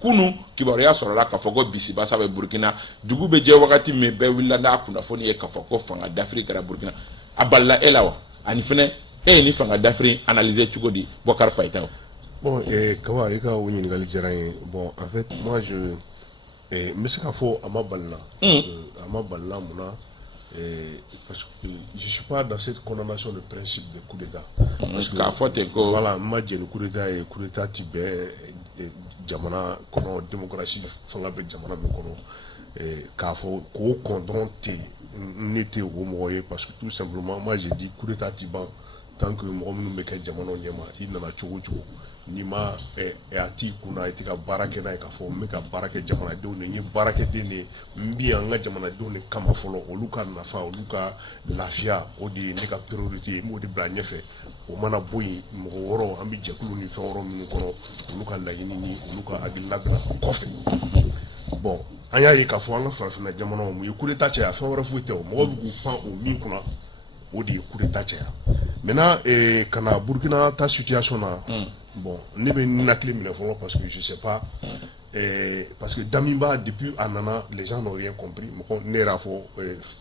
kunu kibaruya sɔrɔla k'a fɔ ko bisibasa bɛ Burkina dugu bɛ jɛ wagati min bɛɛ wulila n'a kunnafoni ye k'a fɔ ko fanga dafiri kɛra Burkina a balila e la wa ani fɛnɛ e ye ni fanga dafiri analyser cogo di Bokar Fayita. Bon Kawa i ka o ɲininkali diyara n ye. Bon en fait moi je n bɛ se k'a fɔ a ma balila mun na parce que je suis pas dans cette condamnation de principe de coup d'état parce que voilà ma jɛni coup d'état ye coup d'état ti bɛɛ jamana kɔnɔ démocratie fanga bɛ jamana min kɔnɔ k'a fɔ k'o kɔn tɛ ne tɛ o mɔgɔ ye parce que tout simplement moi j'ai dit coup d'état ti ban tant que mɔgɔ minnu bɛ kɛ jamanaw ɲɛma i nana cogo cogo ni ma a t'i kunna i tɛ ka baara kɛ n'a ye k'a fɔ n bɛ ka baara kɛ jamanadenw de n ye baarakɛden de n bi an ka jamanadenw de kama fɔlɔ olu ka nafa olu ka lafiya o de ye ne ka priorité ye n b'o de bila ɲɛfɛ o mana bɔ yen mɔgɔ wɔɔrɔ an bɛ jɛkulu ni fɛn wɔɔrɔ minnu kɔnɔ olu ka laɲini ni olu ka hakilina bila kɔfɛ bon an y'a ye k'a fɔ an ka farafinna jamanaw mun ye coup d'état caya fɛn wɛrɛ foyi tɛ o mɔgɔ bɛ k'u pan o min kunna o de ye coup d'état caya maintenant ka na Burkina ta situation na bon ne bɛ ninakili minɛ fɔlɔ parce que je sais pas parce que Damiba depuis a nana les gens n'ont rien compris mɔgɔ ne yɛrɛ fɔ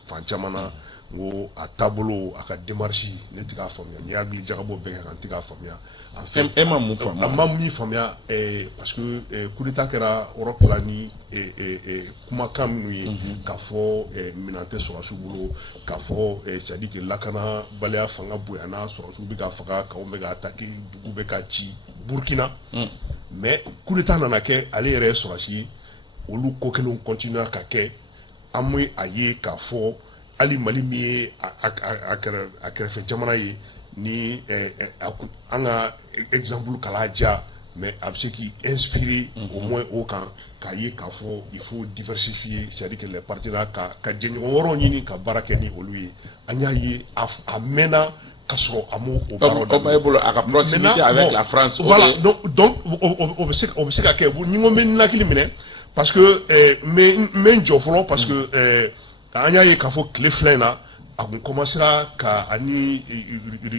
fan caman na n ko a taabolo a ka démarche ne tɛ k'a faamuya n'i hakili jagabɔ bɛɛ kan n tɛ k'a faamuya e ma mun faamuya a ma min faamuya parce que coup d'état kɛra Europe la ni kumakan minnu ye k'a fɔ minɛn tɛ sɔrɔsiw bolo k'a fɔ c'est-à-dire que lakana baliya fanga bonyana sɔrɔsiw bɛ ka faga kanw bɛ ka attaquer dugu bɛ ka ci Burkina mais coup d'état nana kɛ ale yɛrɛ ye sɔrɔsi ye olu ko kelenw continue ka kɛ an bɛ a ye k'a fɔ hali Mali min ye a kɛrɛfɛ jamana ye ni an ka exemple kala ja mais a bɛ se k'i inspirer au moins o kan k'a ye k'a fɔ il faut diversifier c'est-à-dire que les partenaires ka jɛɲɔgɔn wɛrɛw ɲini ka baara kɛ ni olu ye an y'a ye a mɛnna ka sɔrɔ a m'o baaraw daminɛ. bolo a ka proximité avec la France. Voilà donc o bɛ se ka kɛ ni n ko n bɛ ninakili minɛ parce que n bɛ n jɔ fɔlɔ parce que an y'a ye k'a fɔ tile fila in na a kun commencera ka ani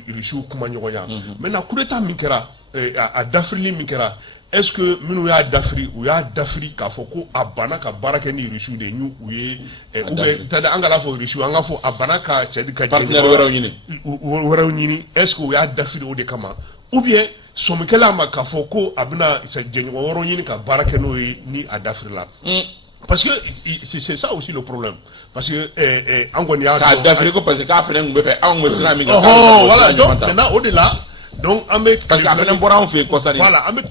Rusiw kuma ɲɔgɔnya maintenant coup d'état min kɛra a dafirili min kɛra est-ce que minnu y'a dafiri u y'a dafiri k'a fɔ ko a banna ka baara kɛ ni Rusiw de ni u ye c'est-à-dire an kana fɔ Rusiw an ka fɔ a banna ka c'est-à-dire ka partenaire wɛrɛw ɲini est-ce que u y'a dafiri o de kama ou bien sɔmikɛla ma k'a fɔ ko a bɛna jɛɲɔgɔn wɛrɛw ɲini ka baara kɛ n'o ye ni a dafirila parce que c'est ça aussi le problème parce que an kɔni y'a dɔn dafiri ko parce que k'a fana tun bɛ fɛ anw bɛ siran min kan voilà donc maintenant o de la donc an bɛ parce que a fana bɔra anw fɛ yen kɔsani voilà an bɛ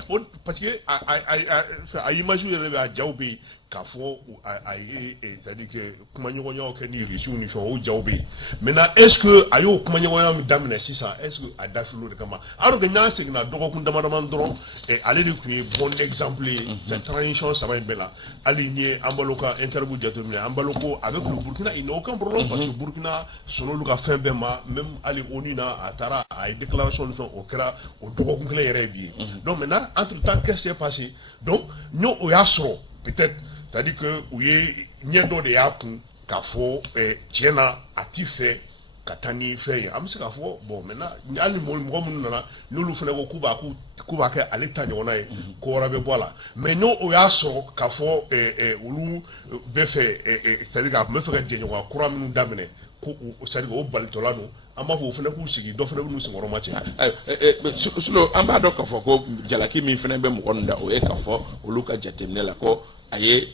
parce que a image yɛrɛ bɛ a jaw bɛ yen k'a fɔ a ye c'est-à-dire que kumaɲɔgɔnyaw kɛ ni Rusiw ni fɛn o jaw bɛ yen maintenant est-ce que a y'o kumaɲɔgɔnya min daminɛ sisan est-ce que a dafiri o de kama alors que n'an seginna dɔgɔkun damadama dɔrɔn ale de tun ye bon exemple ye cette transition saba in bɛɛ la hali ni ye an balo ka interview jateminɛ an balo ko avec le Burkina il n'y a aucun problème parce que Burkina sɔnn'olu ka fɛn bɛɛ ma même hali ONU na a taara a ye déclaration ni fɛn o kɛra o dɔgɔkun kelen yɛrɛ ye bi ye donc maintenant entre temps qu'est-ce qui s'est passé donc n'o o y'a sɔrɔ peut-être c'est-à-dire que u ye ɲɛ dɔ de y'a kun k'a fɔ tiɲɛ na a ti fɛ ka taa ni fɛn ye an bɛ se k'a fɔ bon maintenant hali mɔgɔ minnu nana n'olu fana ko k'u b'a kɛ ale ta ɲɔgɔnna ye ko wɛrɛ bɛ bɔ a la mais n'o o y'a sɔrɔ k'a fɔ olu bɛ fɛ c'est-à-dire que a tun bɛ fɛ ka jɛɲɔgɔnya kura minnu daminɛ ko c'est-à-dire que o balitɔla don an b'a fɔ o fana k'u sigi dɔ fana bɛ n'u senkɔrɔma cɛ. Sinon an b'a dɔn k'a fɔ ko jalaki min fana bɛ mɔgɔ ninnu da o ye k'a fɔ olu ka jateminɛ la ko a ye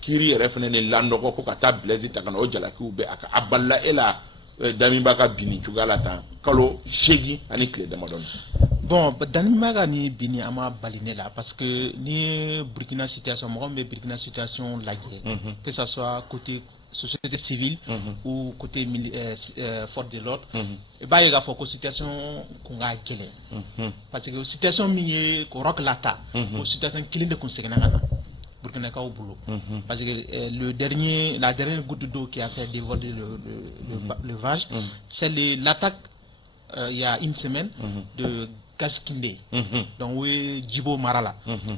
kiiri yɛrɛ fana ni landɔgɔ ko ka taa Blaise ta ka na o jalakiw bɛ a balila e la Damiba ka binni cogoya la tan kalo 8 ani tile damadɔni. Bon Damiba ka ni binni a ma bali ne la parce que ni Burkina situation mɔgɔ min bɛ Burkina situation lajɛ que ça soit côté société civile ou côté force de l'ordre i b'a ye k'a fɔ ko situation kun ka gɛlɛn parce que situation min ye Roch Lata o situation kelen de kun seginna ka na Burkinakaw bolo parce que la dernière goutte d'eau qui a fait déborder le vase c'est l'attaque il y a une semaine de Gaskindé donc oui Djibo Marala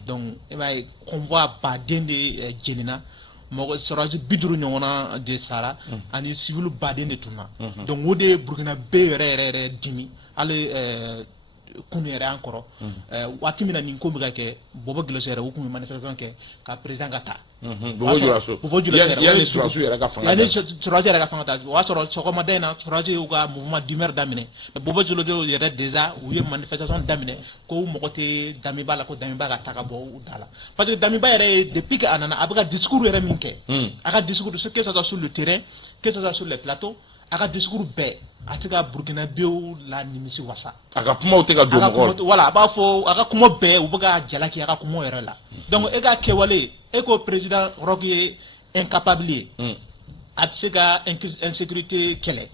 donc i b'a ye convoi baden de jɛnina mɔgɔ sɔrɔsi 50 ɲɔgɔnna de sara ani civil baden de tun na donc o de Burkina bɛɛ yɛrɛ dimi hali kunu yɛrɛ an kɔrɔ waati min na nin ko bɛ ka kɛ Bobo Dioulasso yɛrɛ u kun bɛ manifestation kɛ ka président ka taa Bobo Dioulasso yanni Surasiw yɛrɛ ka fanga ta o y'a sɔrɔ sɔgɔmada in na Surasiw y'u ka mouvement d'humeur daminɛ Bobo Dioulasso yɛrɛ déjà u ye manifestation daminɛ ko u mɔgɔ tɛ Damiba la ko Damiba ka ta ka bɔ u da la parce que Damiba yɛrɛ depuis que a nana a bɛ ka discours yɛrɛ min kɛ a ka discours que ce soit sur le terrain que ce soit sur les plateaux a ka discours bɛɛ a tɛ ka Burkinabéw la nimisi wasa a ka kumaw tɛ ka don mɔgɔ voilà a b'a fɔ a ka kuma bɛɛ u bɛ ka jalaki a ka kumaw yɛrɛ la donc e ka kɛwale e ko président Roch ye incapable ye a tɛ se ka insécurité kɛlɛ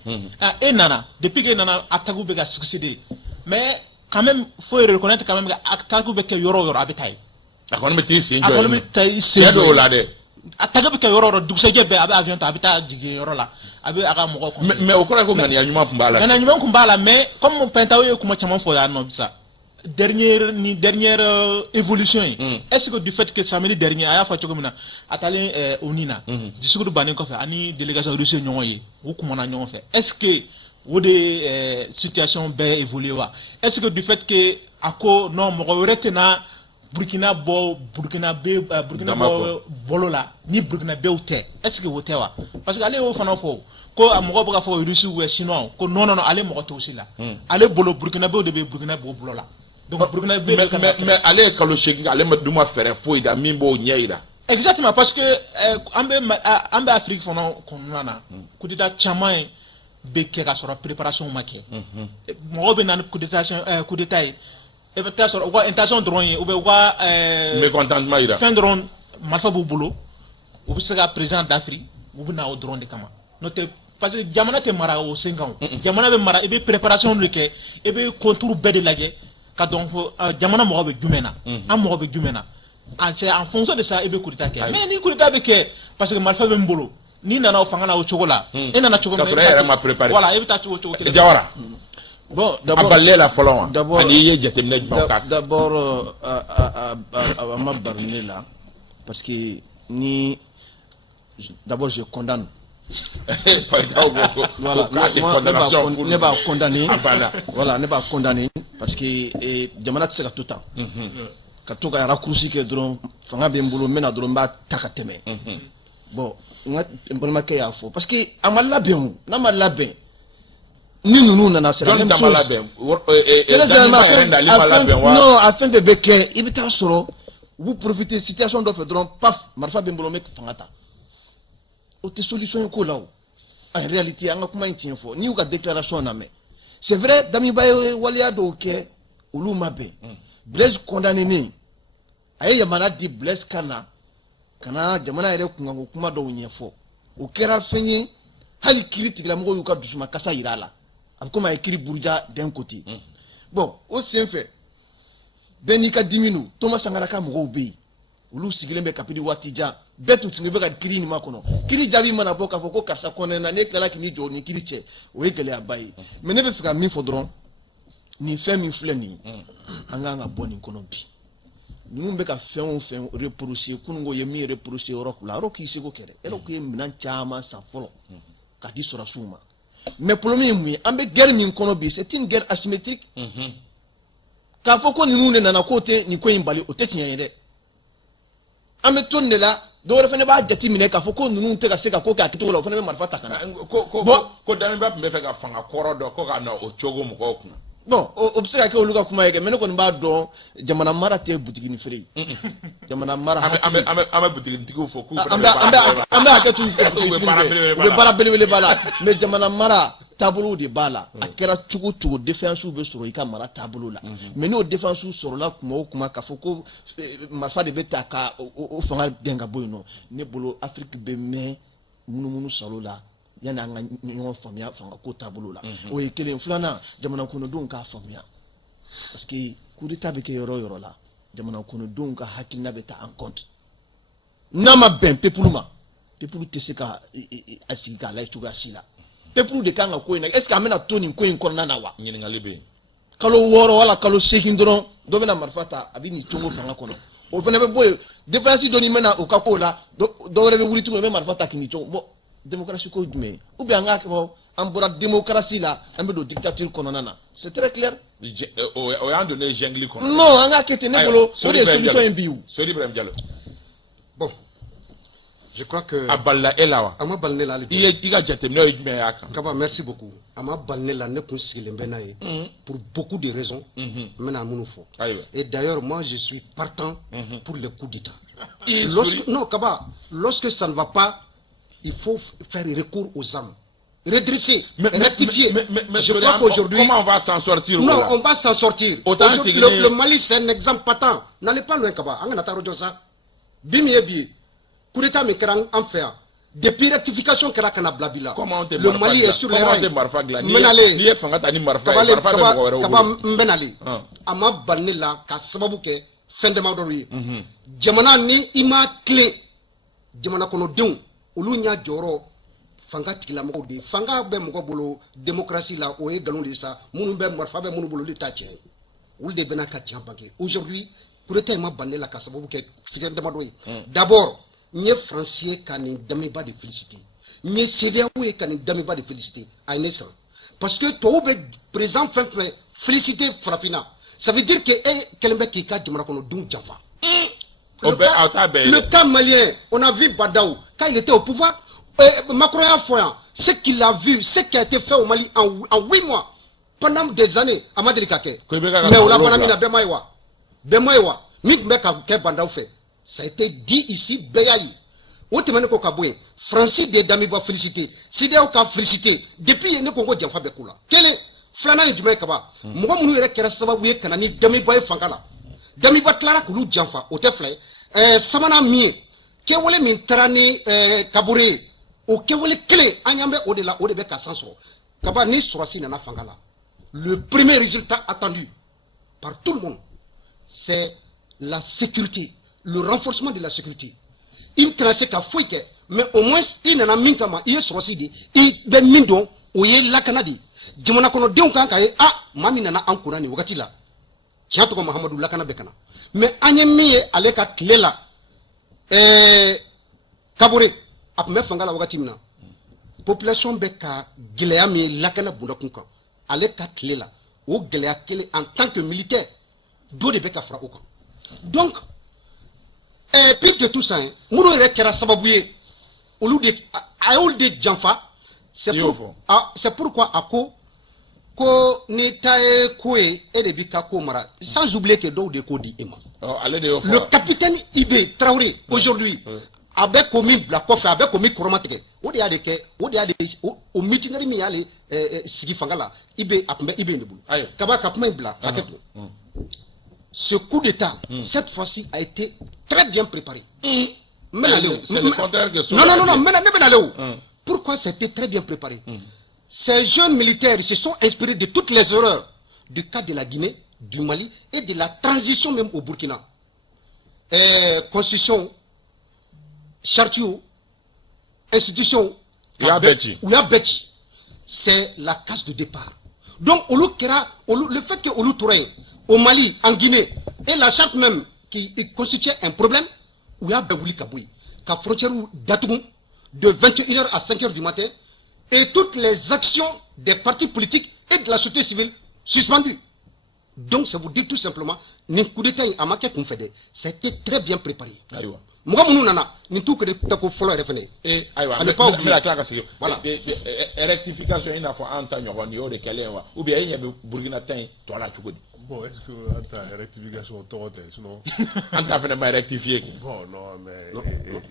e nana depuis que e nana attaque bɛ ka succéder mais quand même faut reconnaître quand même que attaque bɛ kɛ yɔrɔ o yɔrɔ a bɛ taa ye a kɔni bɛ t'i sen jɔ a kɔni bɛ taa i sen jɔ o la dɛ attaque bɛ kɛ yɔrɔ o yɔrɔ dugusɛjɛ bɛɛ a bɛ avion ta a bɛ taa jigin yɔrɔ la a bɛ a ka mɔgɔw kɔnɔ mais o kɔrɔ ye ko ŋaniya ɲuman tun b'a la ŋaniya ɲuman tun b'a la mais comme Pɛntaw ye kuma caman fɔ yan nɔ bisa dernière évolution est-ce que du fait que samedi dernier a y'a fɔ cogo min na a taalen ONU na discours bannen kɔfɛ ani délégation russe ɲɔgɔn ye u kumana ɲɔgɔn fɛ est-ce que o de situation bɛɛ évolué wa est-ce que du fait que a ko non mɔgɔ wɛrɛ tɛna Burkina bɔ bolo la ni Burkinabéw tɛ est-ce que o tɛ wa parce que ale y'o fana fɔ ko a mɔgɔ bɛ ka fɔ Russes ou Chinois ko non ale mɔgɔ t'o si la ale bolo Burkinabéw de bɛ Burkinabéw bolo la donc Burkinabéw mais ale ye kalo 8 ale ma duma fɛrɛ foyi da min b'o ɲɛ yira exactement parce que an bɛ Afrique fana kɔnɔna na coup d'état caman bɛ kɛ ka sɔrɔ préparation ma kɛ mɔgɔw bɛ na ni coup d'état ye e bɛ taa sɔrɔ u ka intention dɔrɔn ye ou bien u ka mécontentement yira fɛn dɔrɔn marifa b'u bolo u bɛ se ka président d'Afrique u bɛ na o dɔrɔn de kama n'o tɛ parce que jamana tɛ mara o sen kan jamana bɛ mara i bɛ préparation de kɛ i bɛ contour bɛɛ de lajɛ ka dɔn ko jamana mɔgɔ bɛ jumɛn na an mɔgɔ bɛ jumɛn na c'est en fonction de ça i bɛ coup d'état kɛ mais ni coup d'état bɛ kɛ parce que marifa bɛ n bolo n'i nana o fanga na o cogo la e nana cogo min na e yɛrɛ ma préparer voilà i bɛ taa cogo kelen Jawara bon d'abord ani ye jateminɛ jumɛn ka d'abord a ma baroni la parce que ni d'abord je condamne voilà ne b'a condamner voilà ne b'a condamner parce que jamana tɛ se ka to tan ka to ka raccourci kɛ dɔrɔn fanga bɛ n bolo n bɛna dɔrɔn n b'a ta ka tɛmɛ bon n ka balimakɛ y'a fɔ parce que a ma labɛn o n'a ma labɛn ni ninnu nana c'est la même chose non a fɛn fɛn bɛ kɛ i bɛ taa sɔrɔ u bɛ profiter situation dɔ fɛ dɔrɔn paf marifa bɛ n bolo n bɛ fanga ta o tɛ solution ye ko la o en réalité an ka kuma in tiɲɛ fɔ n'i y'u ka déclaration lamɛn c'est vrai Damiba ye waleya dɔw kɛ olu ma bɛn Blaise condamné a ye yamana di Blaise kan na ka na jamana yɛrɛ kunkanko kuma dɔw ɲɛfɔ o kɛra fɛn ye hali kiiri tigilamɔgɔw y'u ka dusumakasa yira a la a bɛ komi a ye kiiri buruja d'un côté bon o sen fɛ bɛɛ n'i ka dimi don Thomas Sankara ka mɔgɔw bɛ yen olu sigilen bɛ kapiri waati jan bɛɛ tun sigilen bɛ ka kiiri nin ma kɔnɔ kiiri jaabi mana bɔ k'a fɔ ko karisa kɔnɛ na ne tilala k'i jɔ ni kiiri cɛ o ye gɛlɛyaba ye mais ne bɛ fɛ ka min fɔ dɔrɔn nin fɛn min filɛ nin ye an k'an ka bɔ nin kɔnɔ bi ninnu bɛ ka fɛn o fɛn reprocher kununko ye min reprocher Roch la Roch k'i seko kɛ dɛ Roch ye minɛn caman san fɔlɔ k'a di sɔrɔsiw ma mais problème ye mun ye an bɛ guerre min kɔnɔ bi c'est une guerre asymétrique k'a fɔ ko ninnu de nana k'o tɛ nin ko in bali o tɛ tiɲɛ ye dɛ an bɛ to nin de la dɔwɛrɛ fana b'a jate minɛ k'a fɔ ko ninnu tɛ ka se ka ko kɛ a kɛcogo la o fana bɛ marifa ta ka na ko Damiba tun bɛ fɛ ka fanga kɔrɔ dɔ ko ka na o cogo mɔgɔw kunna bon o bɛ se ka kɛ olu ka kuma ye kɛ mais ne kɔni b'a dɔn jamana mara tɛ butiginin feere ye jamana mara an bɛ butigitigiw fɔ k'u an bɛ hakɛto u bɛ baara belebeleba la mais jamana mara taabolo de b'a la a kɛra cogo o cogo défense bɛ sɔrɔ i ka mara taabolo la mais n'o défense sɔrɔla kuma o kuma k'a fɔ ko marifa de bɛ ta ka o fanga gɛn ka bɔ yen nɔ ne bolo Afrique bɛ mɛn munumunu salo la yanni an ka ɲɔgɔn faamuya fanga ko taabolo la o ye kelen filanan jamana kɔnɔdenw k'a faamuya parce que coup d'état bɛ kɛ yɔrɔ o yɔrɔ la jamana kɔnɔdenw ka hakilina bɛ ta en compte n'a ma bɛn peuple ma peuple tɛ se ka a sigi k'a lajɛ cogoya si la peuple de kan ka ko in na est ce que an bɛna to nin ko in kɔnɔna na wa ɲininkali bɛ yen kalo 6 wala kalo 8 dɔrɔn dɔ bɛna marifa ta a bɛ nin tongo fanga kɔnɔ o fana bɛ bɔ yen défense dɔ nin bɛna o ka ko la dɔwɛrɛ bɛ wuli tuguni o bɛ marifa ta k'i ni tongo bon démocratie ko jumɛn ou bien an k'a fɔ an bɔra démocratie la an bɛ don dictature kɔnɔna na C'est très clair. On a donné Jengli comme non, on a quitté Nebolo. On est solution en bio. Sori Ibrahim Diallo. Bon. Je crois que. Aballa Elawa. Ama Balnela. Kaba, merci beaucoup. Ama Balnela ne peut se l'embenailler. Pour beaucoup de raisons. Maintenant, et d'ailleurs, moi, je suis partant pour le coup d'État. Non, Kaba, lorsque ça ne va pas, il faut faire recours aux armes. Redresser, rectifier. Je crois qu'aujourd'hui. Comment on va s'en sortir? Non, on va s'en sortir. Le Mali, c'est un exemple patent. N'allez pas loin, Kaba. On a ta Bimi coup d'état me kran en fait depuis rectification kera kana blabila le Mali est sur les rails menale kaba mbenali ama banela ka sababu ke fendema do wi jamana ni ima clé jamana kono dew olu nya joro fanga tigila mako de fanga be mako bolo démocratie la o e galon de ça munu be marfa be munu bolo de ta tien ul de bena ka tien banque aujourd'hui coup d'état ima banela ka sababu ke fendema do wi d'abord nye français kani damiba de félicité nye CEDEAO e kani damiba de félicité aynesa parce que to be président fait féliciter Frapina ça veut dire que kelembe ki ka dimara kono dum jafa le cas malien on a vu Badaou quand il était au pouvoir Macron a fait ce qu'il a vu ce qui a été fait au Mali en 8 mois pendant des années à Madrikake mais on a pas mis na Bemaïwa ni mbeka ke Badaou fait. Ça a été dit ici, Béaï. Otemane ko kaboué, Francis de Damiba félicité, Sidéo ka félicité, depuis yene Congo Djafa Bekula. Quel est Flana du Mekaba? Moi, mon yere kera sababoué kanani Damiba et Fangala. Damiba Clara Koulou Djafa, au Tefle, Samana Mie, Kewole Mintrani Kabouré, ou Kewole Clé, Anyambe Odela Odebeka Sanso, Kabani Sorasi Nana Fangala. Le premier résultat attendu par tout le monde, c'est la sécurité. Le renforcement de la sécurité. Il trace qu'à fouiller, mais au moins il n'en a mis qu'à il est sorti de il ben mindo ou il la canadi. Dimona kono deon kan kaye mami nana ankurani wakati la. Tiato ko Mahamadou lakana bekana. Mais anyemi aleka klela kabore ap me fangala wakati mina. Population beka gilea mi lakana bunda kunka. Aleka klela o gilea kele en tant que militaire do de beka fra oka. Donc et puis de tout ça, nous kera sababouye au lieu de aoul de Janfa, c'est pourquoi ako ko netae koe et de bika komara sans oublier que do de kodi ema. Le capitaine Ibé Traoré aujourd'hui avec commis la coffre avec commis chromatique. O de adeke au mutinerie mi ale sigi fangala Ibé apme Ibé ne bulu. Kaba kapme bla paketo. Ce coup d'État, cette fois-ci, a été très bien préparé. C'est le contraire que non. Pourquoi c'était très bien préparé? Ces jeunes militaires se sont inspirés de toutes les erreurs du cas de la Guinée, du Mali et de la transition même au Burkina. Constitution, Chartiou, institution, Ouyabeti, c'est la case de départ. Donc, le fait que Oulu Touré, au Mali, en Guinée, et la charte même qui constituait un problème, où il y a Begouli Kaboui, qui a frontière d'Atoum, de 21h à 5h du matin, et toutes les actions des partis politiques et de la société civile suspendues. Donc, ça vous dit tout simplement, ni coup d'état à Maké qu'on fait, c'était très bien préparé. Moi, mon nana, ni tout que de tako follow refene. Et voilà. Rectification, il n'a pas entendu de Kalewa. Ou bien il y a Burkina Tin, toi là, tu connais. Bon, est-ce que la rectification est sinon on t'a fait rectifier. Bon, non, mais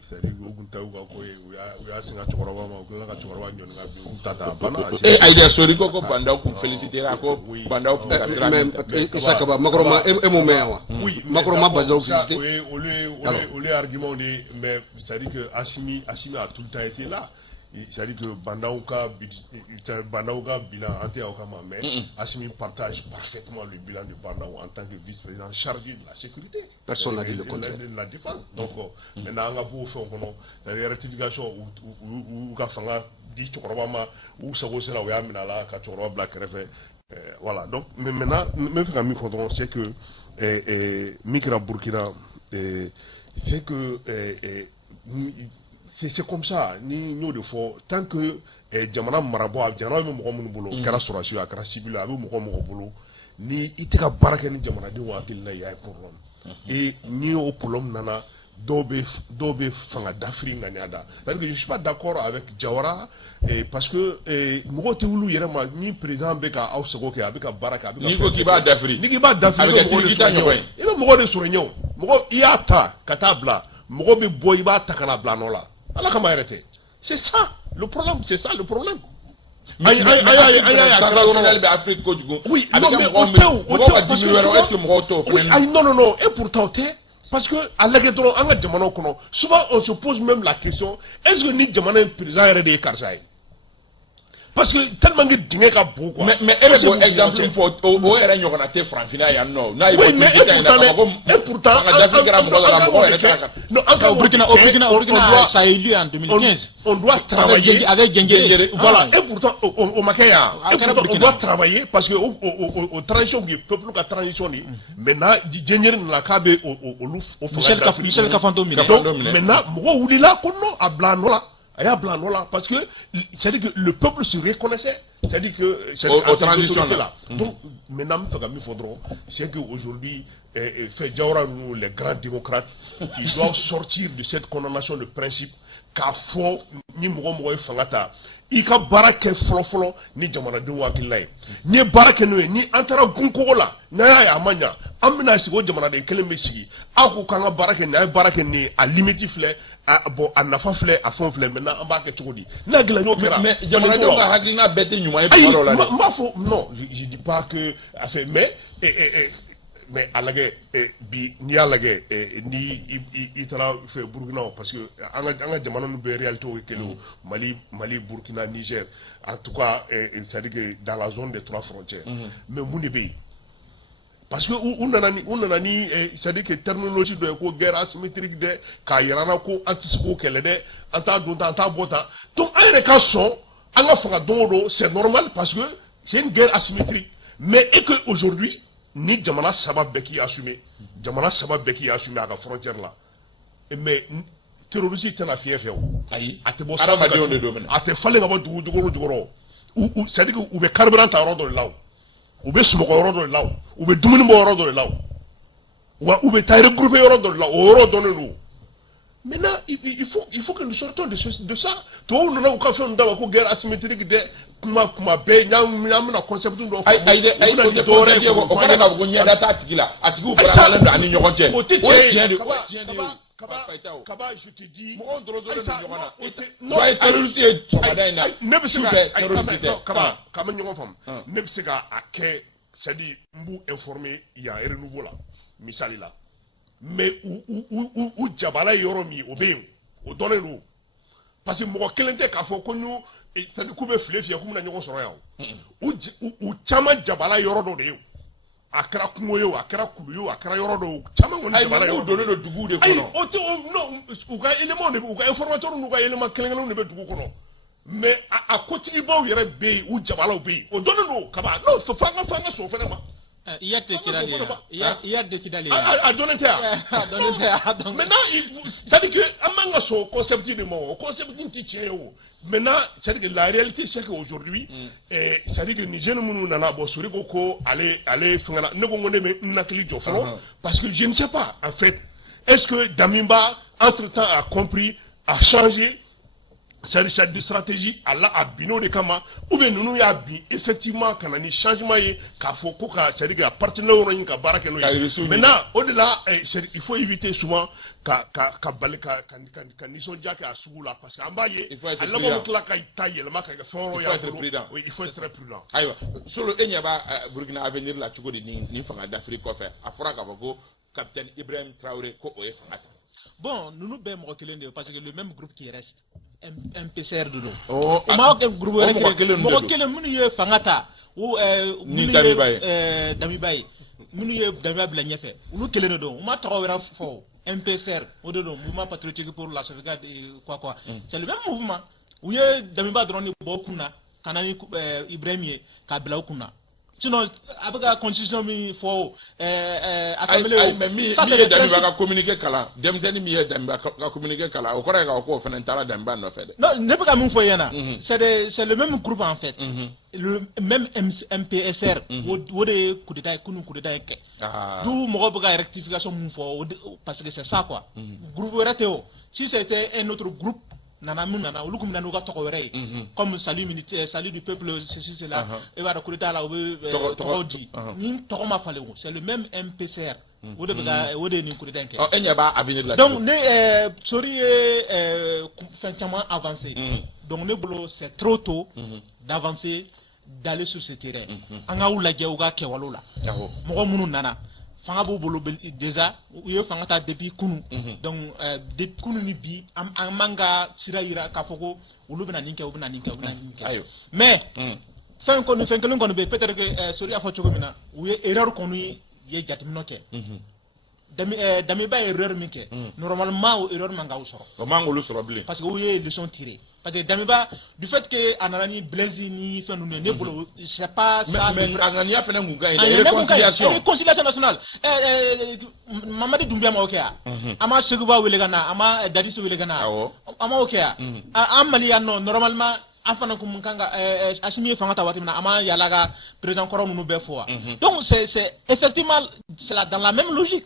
c'est du Ubuntu où il y a un Choroma, et Aïda Soriko, pendant qu'on féliciter la COP, pendant qu'on a Magroma et mon mère. Oui, Magroma Bazo. Oui, l'argument, mais c'est-à-dire que Assimi a tout le temps été là. C'est-à-dire que Bandauka bilan anti-Aokama, mais Assimi partage parfaitement le bilan de Bandao en tant que vice-président chargé de la sécurité. Personne n'a dit le contraire. La défense. Donc, maintenant, on a beau faire la rectification ou Kafanga dit Chorobama ou Sagosela ou Yaminala, Kachoro Black Refe. Voilà. Donc, mais maintenant, même quand on a c'est que Mikra Burkina, c'est que c'est comme ça ni y'o de fɔ tant que jamana marabɔ jamana bɛ mɔgɔ minnu bolo kɛra sɔrɔsi a kɛra civil a bɛ mɔgɔ bolo ni i tɛ ka baara kɛ ni jamanadenw hakili la y'a ye problème et ni o problème nana dɔw bɛ fanga dafiri ŋaniya da c'est-à-dire que je suis pas d'accord avec Jawara parce que mɔgɔw tɛ wuli yɛrɛ ma ni président bɛ ka aw sago kɛ a bɛ ka baara kɛ a bɛ ka. n'i ko k'i b'a dafiri. n'i k'i b'a dafiri i bɛ mɔgɔ de sɔrɔ ɲɔgɔn ye. i bɛ mɔgɔ de sɔrɔ ɲɔgɔn mɔgɔ i y'a ta ka taa bila mɔgɔ bɛ bɔ i b'a ta ka na bila nɔ la ala kama yɛrɛ tɛ c'est ça le problème c'est ça le problème. Oui, non, mais non, et pourtant, parce que à l'égard en Jamano, souvent on se pose même la question est-ce que ni Jamano est président de Karzaï? Parce que tellement de dingue à beaucoup. Mais exemple pour au RN on a été franchina ya non. Oui, mais et pourtant au Burkina ça a eu lieu en 2015. On doit travailler avec Gengere. Voilà. Et pourtant au Makaya, on doit travailler parce que au transition du peuple la transition maintenant Gengere na kabe au Michel Kafanto maintenant moi ou là qu'on a blanola. Parce que c'est-à-dire que le peuple se reconnaissait, c'est-à-dire que c'est là. Donc maintenant il faudra c'est qu'aujourd'hui fait Jawara nous les grands démocrates ils doivent sortir de cette condamnation de principe qu'a fort ni mogo fangata i ka barake folo ni jamanadenw hakilila ye ni barake no ni antara gunkogo la na ya amanya amina sigo jamanaden kelen be sigi ako kanga barake na barake ni a limite filɛ bon a nafa filɛ a fond filɛ maintenant an b'a kɛ cogo di na gila no kɛra mais jamanadenw ka hakilina bɛɛ tɛ ɲuman ye fɔlɔ la dɛ m'a fɔ non je dis pas que mais à la bi ni à la ni i taara fait Burkina parce que an ka jamana nu bɛ réalité o kelen Mali Burkina Niger en tout cas c'est-à-dire que dans la zone des 3 frontières mais mun de bɛ yen parce que u nana ni c'est-à-dire que terminologie dɔ ye ko guerre asymétrique dɛ k'a yira na ko an tɛ se k'o kɛlɛ dɛ an t'a don tan an t'a bɔ tan donc an yɛrɛ ka sɔn an ka fanga don o don c'est normal parce que c'est une guerre asymétrique mais et que aujourd'hui ni jamana saba bɛɛ k'i assumer à la frontière là mais terroriste tɛna fiɲɛ fɛ o ayi a tɛ bɔ adamadenw de don a tɛ falen ka bɔ dugu jukɔrɔ c'est-à-dire que u bɛ carburant ta yɔrɔ dɔ de la o u bɛ sunɔgɔ yɔrɔ dɔ de la o u bɛ dumuni bɔ yɔrɔ dɔ de la o wa u bɛ taa regrouper yɔrɔ dɔ de la o yɔrɔ dɔnnen don maintenant il faut que nous sortons de ça tubabu nana u ka fɛn d'a ma ko guerre asymétrique dɛ kuma bɛɛ n'an bɛna concept dɔ fɔ o kana na ko ɲɛda t'a tigi la a tigiw faralen don ani ɲɔgɔn cɛ o tɛ tiɲɛ de Kaba je te dis mɔgɔw dɔrɔn ɲɔgɔn na terroriste ye sɔgɔmada in na ne bɛ se ka kaba ɲɔgɔn faamu ne bɛ se ka a kɛ c'est à dire n b'u informer yan renouveau la misali la mais u jabala yɔrɔ min o bɛ yen o dɔnnen don parce que mɔgɔ kelen tɛ k'a fɔ ko n'u c'est à dire k'u bɛ file fiyɛ k'u bɛna ɲɔgɔn sɔrɔ yan u caman jabala yɔrɔ dɔ de ye a kɛra kungo ye o a kɛra kulu ye o a kɛra yɔrɔ dɔ caman kɔni jabala yɔrɔ donnen don duguw de kɔnɔ o tɛ non u ka éléments de u ka informateurs n'u ka éléments kelen-kelenw de bɛ dugu kɔnɔ mais a kotigibaw yɛrɛ bɛ yen u jabalaw bɛ yen o dɔnnen don kaba non fo an ka sɔn o fɛnɛ ma. Il y a des décidés. À donner maintenant, c'est-à-dire que à manque ce concept de mot, concept d'intitulé. Maintenant, c'est-à-dire que la réalité c'est qu'aujourd'hui, c'est-à-dire que les jeunes nous n'en avons sur aller faire ne vont parce que je ne sais pas en fait, est-ce que Damimba entre-temps a compris, a changé cette stratégie à bino de kama ou bien nous y a bien effectivement quand on changement qu'a faut c'est-à-dire que la partenaire on ka barake no maintenant au-delà il faut éviter souvent ka nisɔn diya kɛ a sugu la parce que an b'a ye a laban tila ka ta yɛlɛma ka kɛ fɛn wɛrɛ y'a bolo il faut être très prudent. ayiwa solo e ɲɛ b'a Burkina avenir la cogo di ni fanga d'Afrique kɔfɛ a fɔra k'a fɔ ko capitaine Ibrahim Traoré ko o ye fanga ta. Bon nous bɛɛ mɔgɔ kelen de parce que le même groupe qui reste MPCR de don. o ma kɛ groupe wɛrɛ mɔgɔ kelen minnu ye fanga ta ou ni Damiba ye minnu ye Damiba bila ɲɛfɛ olu kelen de don u ma tɔgɔ wɛrɛ fɔ MPCR o de don mouvement patriotique pour la sauvegarde quoi c'est le même mouvement u ye Damiba dɔrɔn de bɔ kunna ka na ni Ibrahim ye k'a bila u kunna sinon avec la constitution mi fo assemblée mais mi dami ba ka communiquer kala demzeni mi dami ba ka communiquer kala o kora ka ko fana tara dami ba no fait non ne pas mon fo yana c'est le même groupe en fait le même MPSR wo de coup d'état kunu coup d'état ke d'où mo ba rectification mon fo parce que c'est ça quoi groupe rateo si c'était un autre groupe nana olukum nanu ka toko wéré comme salut militaire salut du peuple ceci cela et va recruter là toko di ni toko ma fale c'est le même MPCR wode bega wode ni coup d'état ke enya ba avenir là donc ne sori finalement avancé donc ne bolo c'est trop tôt d'avancer d'aller sur ce terrain anga wula je uga ke walola mo munu nana fanga bo bolo déjà yo fanga ta depuis kunu donc depuis kunu ni bi am manga sirayira ka foko ulu bena ninke ayo mais fin ko be peut-être que sori afo chogomina ou erreur ko ni ye jatiminote dami ba erreur minke normalement erreur manga usoro o mango lu soro bile parce que oui leçon tirée parce que dami ba du fait que anani blaise ni fait nous ne bolo c'est pas ça mais anani a pena ngunga ile réconciliation nationale Mamadi Doumbia ma okea ama seguba wele gana ama dadiso wele gana ama okea amali no normalement afana ko mukanga asimi fanga ta watimna ama yalaga président koro nous be fois donc c'est effectivement c'est là dans la même logique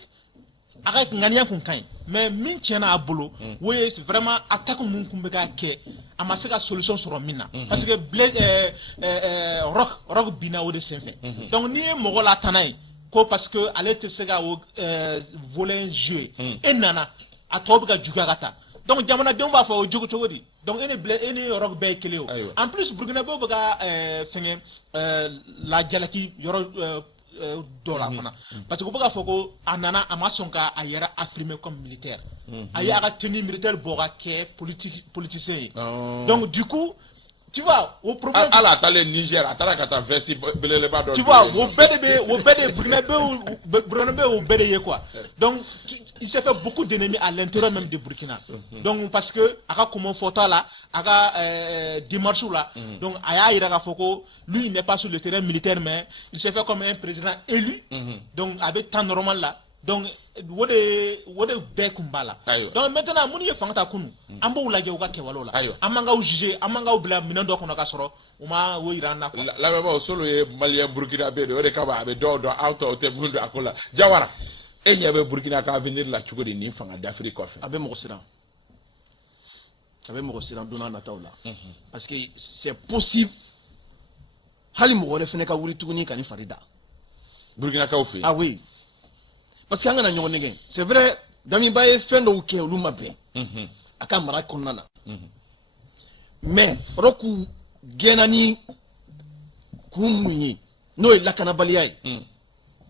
avec ngania kun kan mais min tiena abolo oui c'est vraiment attaque mun kumbe ka ke ama se ka solution sur mina parce que rock bina o de senfe donc ni mo la tanai ko parce que allait te se ga voler un jeu et nana a tobuga jugagata donc jamana dem ba fa o jugo to wodi donc ene rock be keleo en plus Burkina Faso ga fenge la jalaki yoro dollar parce que boga foko anana amasonka ayera affirmé comme militaire ayera tenue militaire boga ke politicien donc du coup tu vois au problème ala tale Niger atara kata versi belele ba do tu vois au BD Burkina au BD quoi donc il s'est fait beaucoup d'ennemis à l'intérieur même de Burkina donc parce que aka comment photo là aka démarche là donc aya ira foko lui il n'est pas sur le terrain militaire mais il s'est fait comme un président élu donc avec temps normal là donc wode be kumbala donc maintenant muni ye fangata kunu ambo ulaje uga ke walola amanga ujije amanga ubla minando kono ka soro uma wo irana ko la ba solo ye Malien Burkina be de kaba be do auto te bundu akola jawara enya be Burkina ka venir la chugodi ni fanga d'Afrique ko abe mo siran dona na tawla parce que c'est possible hali mo wole fene ka wuri tuguni kani farida Burkina ka ofi ah oui parce que angana ñogo negen c'est vrai dami baye fendo ke lu mabbe aka mara konnana mais roku genani kumuni no lakana baliyai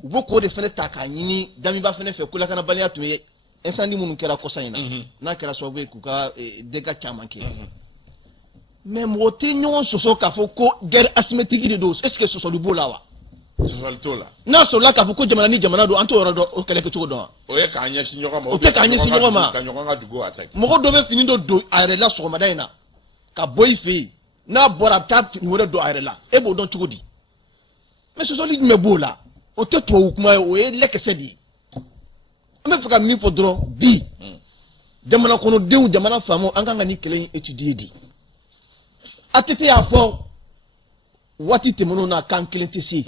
ubo ko de fene taka nyini dami ba fene fe kula kana baliya tuye insandi munu kera ko sayina na kera so be kuka dega chamanke mais mo te nyon soso ka fo ko guerre asymétrique de dos est-ce que soso du bolawa na so la ka fuko jamana ni jamana do anto yoro do o kele ke tugo do o ye ka anya si nyoko ma o te ka anya si nyoko ma ka nyoko nga dugo attack mo ko do be fini do ayre la so ma dayna ka boy fi na bora tap ni wona do ayre la e bo don tugo di mais so li me bola o te to kuma o ye leke sedi ame fuka mi podro bi jamana kono dew jamana famo anga nga ni kele étudier di atete afo wati temono na kan kelen tesi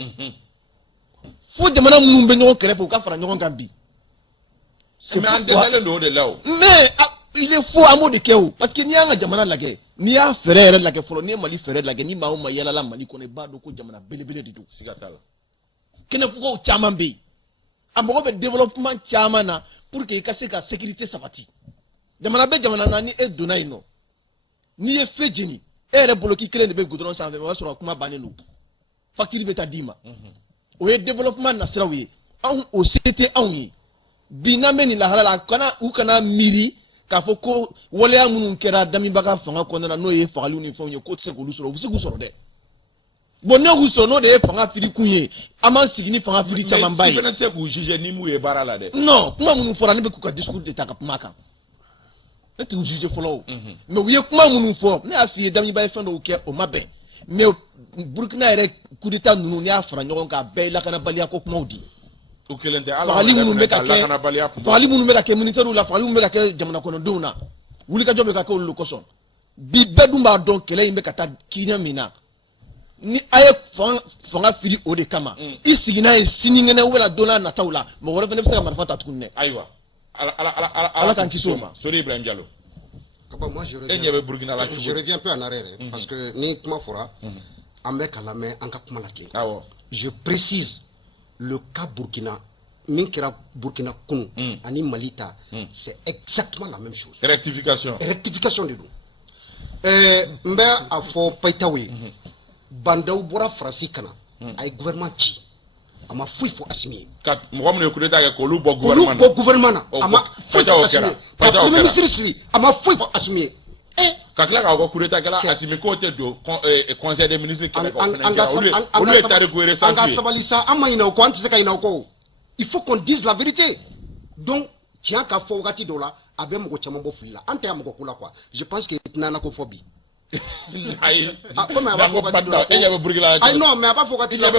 fo jamana munun be ɲɔgɔn kɛrɛfɛ u ka fara ɲɔgɔn kan bi mais an dɛsɛlen don o de la o mais il est faux an b'o de kɛ o parce que n'i y'an ka jamana lajɛ n'i y'a fɛɛrɛ yɛrɛ lajɛ fɔlɔ n'i ye Mali fɛɛrɛ lajɛ ni maa o maa yalala Mali kɔnɔ i b'a dɔn ko jamana belebele de don siga t'a la kɛnɛfugaw caman bɛ yen a mago bɛ développement caman na pour que i ka se ka sécurité sabati jamana bɛ jamana na ni e donna yen nɔ n'i ye fɛn jeni e yɛrɛ bolo k'i kelen de bɛ goudron sanfɛ o y'a sɔrɔ kuma bannen don facture bɛ taa d'i ma o ye développement nasiraw ye anw o se tɛ anw ye bi n'an bɛ nin lahala la u kana miiri k'a fɔ ko waleya minnu kɛra damibaga fanga kɔnɔna na n'o ye fagali ni fɛnw ye k'o tɛ se k'olu sɔrɔ u bɛ se k'u sɔrɔ dɛ bon ne k'u sɔrɔ n'o de ye fanga fili kun ye an m'an sigi ni fanga fili caman ba ye mais i fana tɛ se k'u juger ni mun ye baara la dɛ non kuma minnu fɔra ne bɛ k'u ka discours de ta ka kuma kan ne t'u juger fɔlɔ o mais u ye kuma minnu fɔ ne y'a f'i ye damiba ye fɛn dɔw kɛ o ma bɛn mais Burkina yɛrɛ coup d'état ninnu n'i y'a fara ɲɔgɔn kan a bɛɛ ye lakanabaliya ko kumaw di fagali minnu bɛ ka kɛ militaires la fagali minnu bɛ ka kɛ jamana kɔnɔdenw na wulikajɔ bɛ ka kɛ olu kosɔn bi bɛɛ dun b'a dɔn kɛlɛ in bɛ ka taa kiɲɛ min na ni a ye fanga fili o de kama i sigi n'a ye sinikɛnɛ wala don n'a nataw la mɔgɔ wɛrɛ fana bɛ se ka marifa ta tuguni dɛ ayiwa ala k'an kisi o ma Sori Ibrahim Diallo moi je reviens un peu en arrière parce que ni kuma fɔra an bɛ ka lamɛn an ka kuma la ten je précise le cas Burkina min kɛra Burkina kunu ani Mali ta c'est exactement la même chose rectification de don n bɛ a fɔ Payitaw ye bandaw bɔra Faransi kana a ye gouvernement ci a ma foyi fɔ Asimi ye mɔgɔ minnu ye coup d'état kɛ k'olu bɔ gouvernement na a ma foyi fɔ Asimi ye ka premier ministre sigi a ma foyi fɔ Asimi ye ka tila k'a fɔ coup d'état kɛla Asimi k'o tɛ don conseil des ministres kɛlɛ kan olu ye tariku ye an ka sabali sa an ma ɲinɛ o kɔ an tɛ se ka ɲinɛ o kɔ il faut qu'on dise la vérité donc tiɲɛ ka fɔ wagati dɔw la a bɛ mɔgɔ caman bɔ fili la an tɛ yan mɔgɔ ko la quoi je pense que tɛna ko fɔ bi ayi comme a b'a fɔ wagati dɔ la e ɲɛ bɛ Burkina ayi non mais a b'a fɔ wagati dɔ la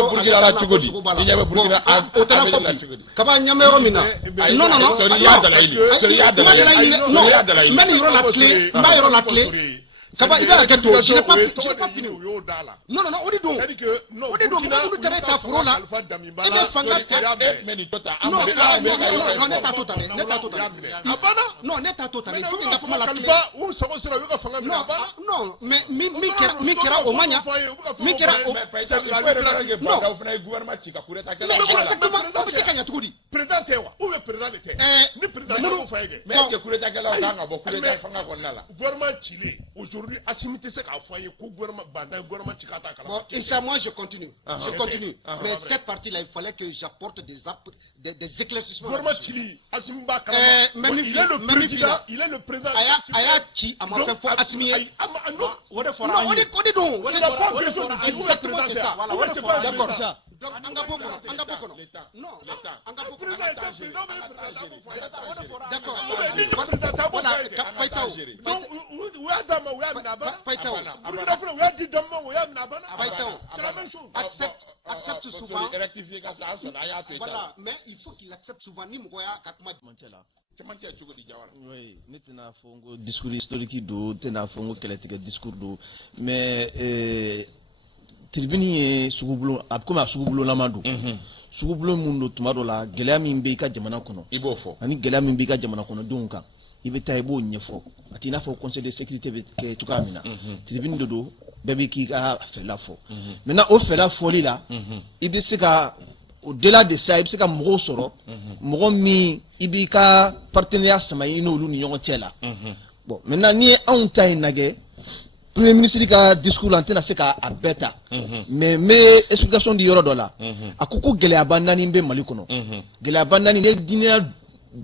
cogo di i ɲɛ bɛ Burkina o tɛna fɔ bi kaba ɲamɛ yɔrɔ min na non non non Sori y'a dalaɲini non n bɛ nin yɔrɔ la tile n b'a yɔrɔ la tile kaba i b'a hakɛ to je n'ai pas fini non non non o de don mɔgɔ minnu taara e ta foro la e bɛ fanga ta non ne t'a to tan dɛ ne t'a to tan non ne t'a to tan dɛ il faut que n ka kuma la tile non mais min kɛra o ma ɲa min kɛra o non o bɛ se ka ɲa cogo di président tɛ wa ou bien président de tɛ ni président y'o fɔ ye kɛ mais est-ce que coup d'état kɛlaw kan ka bɔ coup d'état fanga kɔnɔna la gouvernement cilen aujourd'hui Assimi tɛ se k'a fɔ a ye ko gouvernement bandan gouvernement ci ka taa kala bon et ça moi je continue mais cette partie là il fallait que j'apporte des éclaircissements gouvernement cili Assimi b'a kala il est le président a y'a ci a ma fɛn fɔ Assimi ye o de fɔra o de don il n'a pas besoin de dire exactement c'est ça d'accord donc an ka bɔ kɔnɔ non an ka bɔ kɔnɔ d'accord voilà Payitaw donc u y'a d'a ma u y'a minɛ a banna Payitaw Burkina fana u y'a di dɔ ma u y'a minɛ a banna Payitaw c'est la même chose accepte souvent voilà mais il faut qu'il accepte souvent ni mɔgɔ y'a ka kuma cɛmancɛ la cɛmancɛ cogo di Jawara oui ne tɛna fɔ n ko discours historique don tɛna fɔ n ko kɛlɛtigɛ discours don mais tribune ye sugubulon a komi a sugubulonlama don sugubulon mun don tuma dɔ la gɛlɛya min bɛ i ka jamana kɔnɔ i b'o fɔ ani gɛlɛya min bɛ i ka jamana kɔnɔdenw kan i bɛ taa i b'o ɲɛfɔ a t'i n'a fɔ conseil de sécurité bɛ kɛ cogoya min na tribune de don bɛɛ bɛ k'i ka fɛla fɔ maintenant o fɛla fɔli la i bɛ se ka au-delà de ça i bɛ se ka mɔgɔw sɔrɔ mɔgɔ min i b'i ka partenariat sama i n'olu ni ɲɔgɔn cɛ la bon maintenant n'i ye anw ta in lajɛ premier ministre ka discours la n tɛna se k'a bɛɛ ta mais n bɛ explication di yɔrɔ dɔ la a ko gɛlɛyaba 4 bɛ Mali kɔnɔ gɛlɛyaba 4 ni diinɛ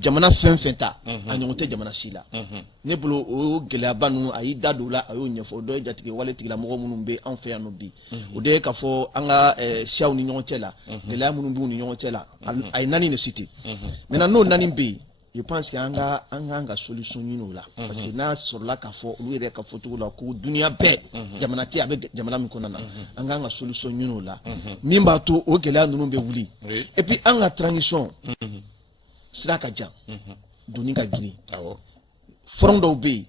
jamana fɛn fɛn ta a ɲɔgɔn tɛ jamana si la ne bolo o gɛlɛyaba ninnu a y'i da don o la a y'o ɲɛfɔ dɔ ye jatigɛ wale tigilamɔgɔ minnu bɛ anw fɛ yan nɔ bi o de ye k'a fɔ an ka siyaw ni ɲɔgɔn cɛ la gɛlɛya minnu b'u ni ɲɔgɔn cɛ la a ye 4 de citer maintenant n'o 4 bɛ yen je pense que an kan ka solution ɲini o la parce que n'a sɔrɔla k'a fɔ olu yɛrɛ ka fɔ cogo la ko duniya bɛɛ jamana tɛ a bɛ jamana min kɔnɔna na an kan ka solution ɲini o la min b'a to o gɛlɛya ninnu bɛ wuli et puis an ka transition sira ka jan doni ka girin front dɔw bɛ yen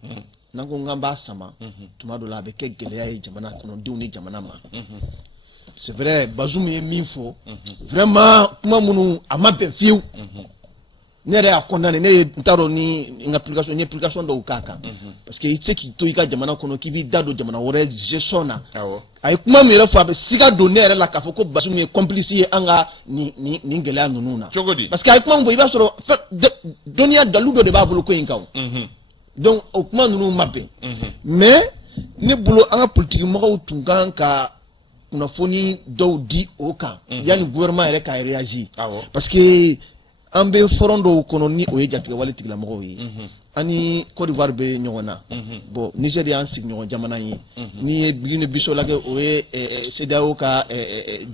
n'an ko k'an b'a sama tuma dɔ la a bɛ kɛ gɛlɛya ye jamana kɔnɔdenw ni jamana ma c'est vrai Bazoum ye min fɔ vraiment kuma minnu a ma bɛn fiyewu ne yɛrɛ y'a condamné ne ye n t'a dɔn ni n ye application dɔw k'a kan parce que i tɛ se k'i to i ka jamana kɔnɔ k'i b'i da don jamana wɛrɛ gestion na a ye kuma min yɛrɛ fɔ a bɛ siga don ne yɛrɛ la k'a fɔ ko Bazoum ye complice ye an ka nin gɛlɛya ninnu na parce que a ye kuma min fɔ i b'a sɔrɔ dɔnniya dalu dɔ de b'a bolo ko in kan donc o kuma ninnu ma bɛn mais ne bolo an ka politique mɔgɔw tun kan ka kunnafoni dɔw di o kan yanni gouvernement yɛrɛ ka réagir parce que an bɛ forum dɔw kɔnɔ ni o ye jatigɛ wale tigilamɔgɔw ye ani Côte d'Ivoire bɛ ɲɔgɔn na bon Niger y'an sigiɲɔgɔn jamana ye n'i ye Guinée Bissau lajɛ o ye CEDEAO ka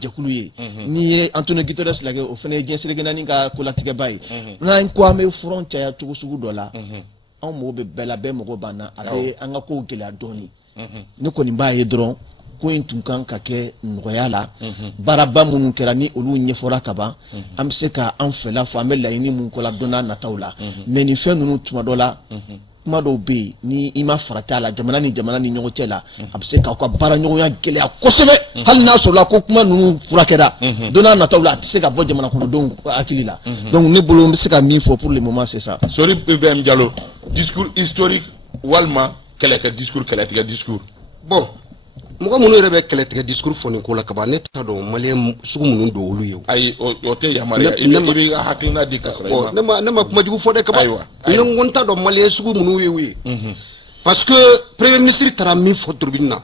jɛkulu ye n'i ye Antonio Guterres lajɛ o fana ye diɲɛ seleke naani ka kolatigɛba ye n'an ko an bɛ forum caya cogo sugu dɔ la anw mago bɛ bɛɛ la bɛɛ mago b'an na a bɛ an ka kow gɛlɛya dɔɔnin ne kɔni b'a ye dɔrɔn ko in tun kan ka kɛ nɔgɔya la baaraba minnu kɛra ni olu ɲɛfɔra ka ban an bɛ se ka an fɛla fɔ an bɛ laɲini mun kɔ la don n'a nataw la mais nin fɛn ninnu tuma dɔ la kuma dɔw bɛ yen ni i ma farati a la jamana ni ɲɔgɔn cɛ la a bɛ se k'aw ka baara ɲɔgɔnya gɛlɛya kosɛbɛ hali n'a sɔrɔla ko kuma ninnu furakɛra don n'a nataw la a tɛ se ka bɔ jamana kɔnɔdenw hakili la donc ne bolo n bɛ se ka min fɔ pour le moment c'est ça. Sori Ibrahim Diallo discours historique walima kɛlɛkɛ discours kɛlɛtigɛ discours. Bon mɔgɔ minnu yɛrɛ bɛ kɛlɛtigɛ discours fɔ nin ko la kaban ne t'a dɔn maliyɛn sugu minnu don olu ye o. ayi o tɛ yamaruya i bɛ ka hakilina di ka sɔrɔ ne ma kuma jugu fɔ dɛ kaban ne ko n t'a dɔn maliyɛn sugu minnu ye o ye parce que premier ministre taara min fɔ tribune na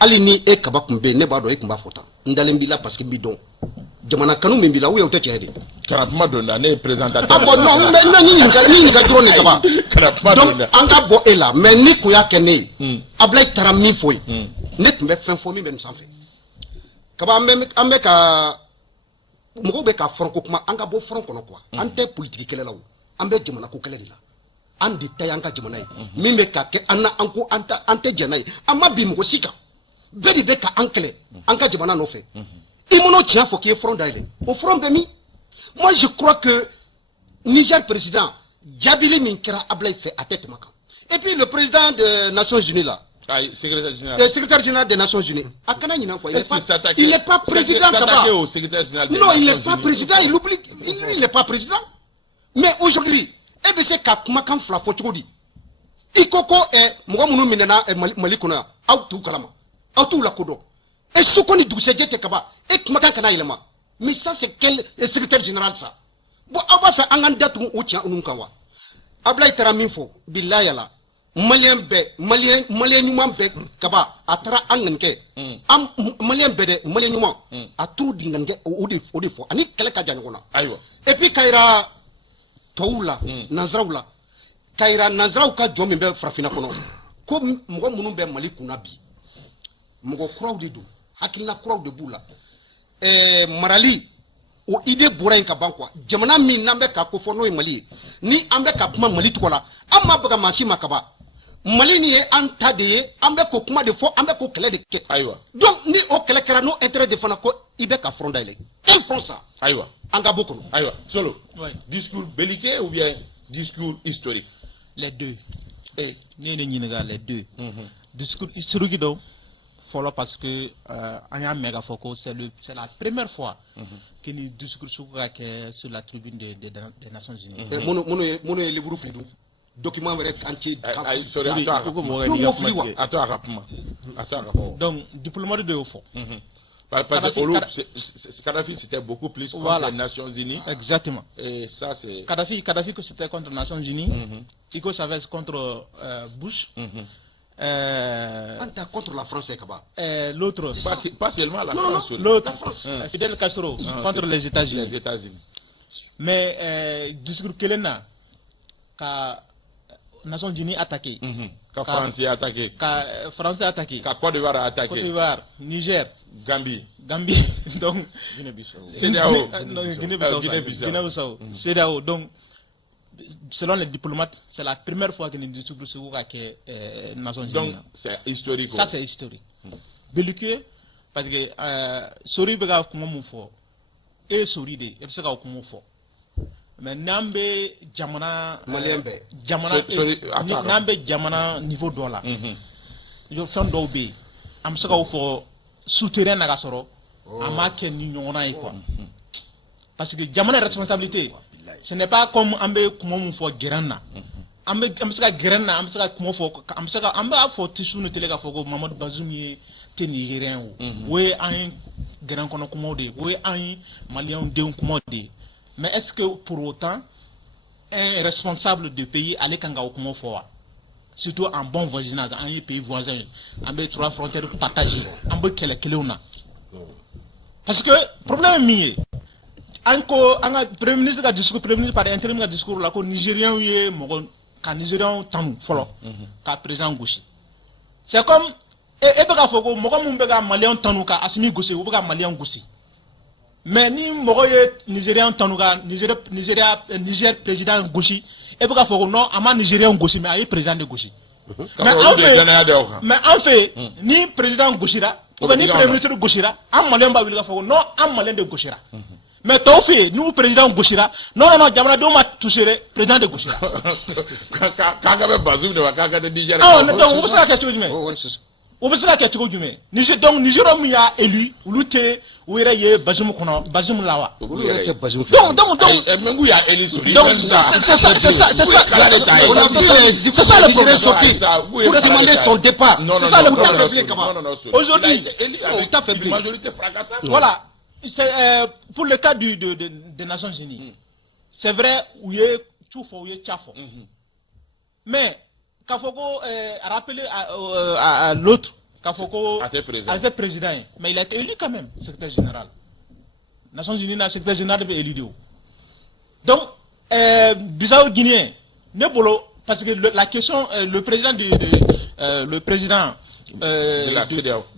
hali ni e kaba tun bɛ yen ne b'a dɔn e tun b'a fɔ tan n dalen b'i la parce que n b'i dɔn jamana kanu min b'i la ou bien o tɛ tiɲɛ de. kana kuma dɔ la ne ye présentateur. ah bon non mais ne ɲininka dɔrɔn de kaba donc an ka bɔ e la mais ni kun y'a kɛ ne ye Ablaye taara min fɔ yen ne tun bɛ fɛn fɔ min bɛ nin sanfɛ kaba an bɛ ka mɔgɔw bɛ ka front ko kuma an ka bɔ front kɔnɔ quoi an tɛ politique kɛlɛ la o an bɛ jamana ko kɛlɛ de la an de ta ye an ka jamana ye min bɛ ka kɛ an na an ko an tɛ jɛn n'a ye an ma bin mɔgɔ si kan bɛɛ de bɛ ka an kɛlɛ an ka jamana nɔfɛ i mana tiɲɛ fɔ k'i ye front dayɛlɛ o front bɛ min moi je crois que Niger président jaabili min kɛra Ablaye fɛ a tɛ tɛmɛ kan et puis le président des Nations Unies là secrétaire général des Nations Unies a kana ɲinɛ quoi il n'est pas président kaba non il n'est pas président il oublie il n'est pas président mais aujourd'hui e bɛ se ka kumakan fila fɔ cogo di i ko ko mɔgɔ minnu minɛna Mali kɔnɔ yan aw t'u kalama aw t'u lakodɔn et su ko ni dugusɛjɛ tɛ kaba e kumakan kana yɛlɛma mais ça c'est quel secrétaire général ça bon aw b'a fɛ an k'an datugu o tiɲɛ ninnu kan wa Ablaye taara min fɔ bilahi la maliyɛn ɲuman bɛɛ kaba a taara an ŋanikɛ an maliyɛn bɛɛ dɛ maliyɛn ɲuman a turu di ŋanikɛ o de fɔ ani kɛlɛ ka jan ɲɔgɔn na ayiwa et puis ka yira tɔw la nanzaraw la ka yira nanzaraw ka jɔn min bɛ farafinna kɔnɔ ko mɔgɔ minnu bɛ Mali kunna bi mɔgɔ kuraw de don hakilina kuraw de b'u la marali o idée bɔra yen ka ban quoi jamana min n'an bɛ ka ko fɔ n'o ye Mali ye ni an bɛ ka kuma Mali tɔgɔ la an ma baga maa si ma kaba Mali nin ye an ta de ye an bɛ ko kuma de fɔ an bɛ ko kɛlɛ de kɛ ayiwa donc ni o kɛlɛ kɛra n'o intérêt de fana ko i bɛ ka front dayɛlɛ quel front ça ayiwa an ka bɔ kɔnɔ ayiwa Solo discours belliqueux ou bien discours historique les deux ne ye ne ɲininka les deux discours historique dɔw fɔlɔ parce que an y'a mɛn k'a fɔ ko c'est la première fois que ni discours sugu ka kɛ sur la tribune des Nations Unies. minnu ye livre fili document wɛrɛ entier. donc diplomate de y'o fɔ. Parce que Kadhafi c'était beaucoup plus contre les Nations Unies. Exactement. Et ça c'est. Kadhafi que c'était contre les Nations Unies. Hugo Chavez contre Bush. Contre la France et Kaba. L'autre. Pas seulement la France. L'autre. Fidel Castro contre les États-Unis. Mais discours Kelena, quand Nations Unies attaqué. Quand France a attaqué. Quand France a attaqué. Quand Côte d'Ivoire a attaqué. Côte d'Ivoire, Niger. Gambie. Donc. Guinée-Bissau. CEDEAO. Donc. Selon les diplomates, c'est la première fois que nous discutons sur les Nations Unies. Donc, c'est historique. Ça, c'est historique. Belliqueux, parce que Sori Bega Kumomu fo, et Sori de, et c'est Kumomu fo. Mais Nambe Jamana, Nambe Jamana niveau dollar. Je fais un dobé. Am saka fo souterrain na gasoro, amake ni nyona quoi. Parce que Jamana responsabilité. Ce n'est pas comme Ambe Kumomu fo Geranna. Ambe Amsaka Geranna, Amsaka Kumofo, Amsaka Amba fo tissu ne telega fo Mamadou Bazoum ye te Nigérien ou. Oui, un Geran kono kumode, oui, un Malien de kumode. Mais est-ce que pour autant un responsable de pays allait kanga Kumofo? Surtout en bon voisinage, un pays voisin, Ambe trois frontières partagées, Ambe Keleona. Parce que problème est encore un premier ministre a discours premier ministre par intérim a discours là que Nigérian est mort quand Nigérian tanou follow quand président gauche c'est comme et bega foko moko mumbega malien tanou ka asimi gauche ou bega malien gauche mais ni moko ye Nigérian tanou ka Niger président gauche et bega foko non ama Nigérian gauche mais ay président de gauche Mais en fait, ni président Gouchira, ou ni premier ministre Gouchira, un malin va lui faire non, un malin de Gouchira. Mais t'as fait, nous président Gouchira, non, Jamana Doma touché le président de Gouchira. Kagabe Bazoum ne va pas de Niger. Ah, on va faire quelque chose. On va faire quelque chose. Niger, donc, Niger, on a élu, ou lutter, ou il y a Bazoum Kono, Bazoum Lawa. Donc, même où il y a élu, c'est ça le problème sorti. Pour demander son départ. C'est ça le problème. Aujourd'hui, la majorité fracassante. Voilà. Pour le cas des Nations Unies, c'est vrai où il y a tout faux, où il y a tchafo. Mais, Kafoko a rappelé à l'autre, Kafoko a été président, mais il a été élu quand même, secrétaire général. Nations Unies, le secrétaire général est élu. Donc, Bissau-Guinéen, Nebolo, parce que la question, le président de